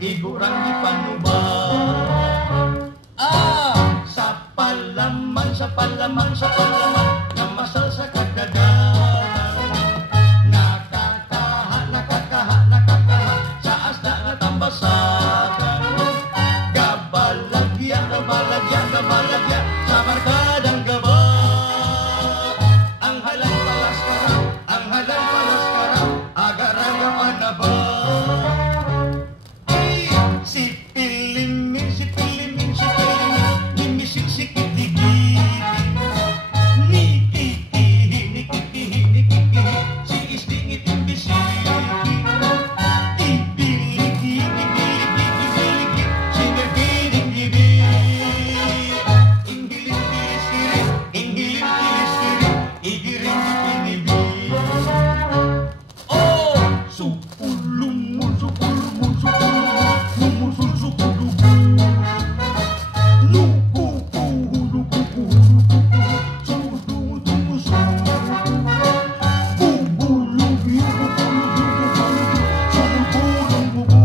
igurang di panuba. Sa palaman, sa palaman, sa palaman, namasal sa kadadanan. Nakakaha, nakakaha, nakakaha, sa asda nga tambasakan. Gabalagya, gabalagya, gabalagya, sa barkadang gaba. Ang halal palas karang, ang halal palas karang, agar-aga panaba. Si Pilimin, si Pilimin, si Pilimin, nimisik sikit-dikit. Nikitihi, nikitihi, nikitihi, si isdingit imbisikin. Ibiligi, ibiligi, ibiligi, si merkiring gibig. Inggiling kilis-kilis, inggiling kilis-kilis, igiring dipinibig. Oh, supulumul, supulumul, supulumul, lumusul supulubu. Lukuku, lukuku, lukuku, sumudungu, sumudungu. Bubulubi, bubulubi, bubulubi, sumulbulong bubu.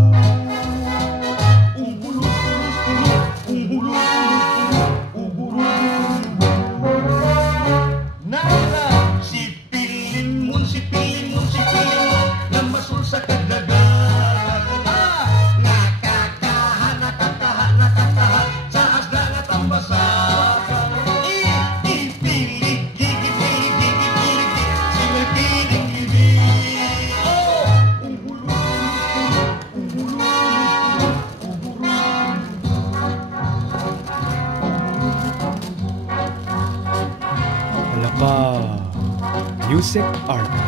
Umbulus-bulus-bulus, umbulus-bulus-bulus, ugurul-gurul-gurul. Nara, si Pilimun, si Pilimun, si Pilimun, namasul sa kadagaran. Nakakaha, nakakaha, nakakaha, sa asda nga tambasakan. Ipilig, gigipilig, gigipilig, si merkiring gibig. Oh, umbulus-bulus-bulus, umbulus-bulus-bulus, ugurul-gurul-gurul. Wala ka. Music Archive.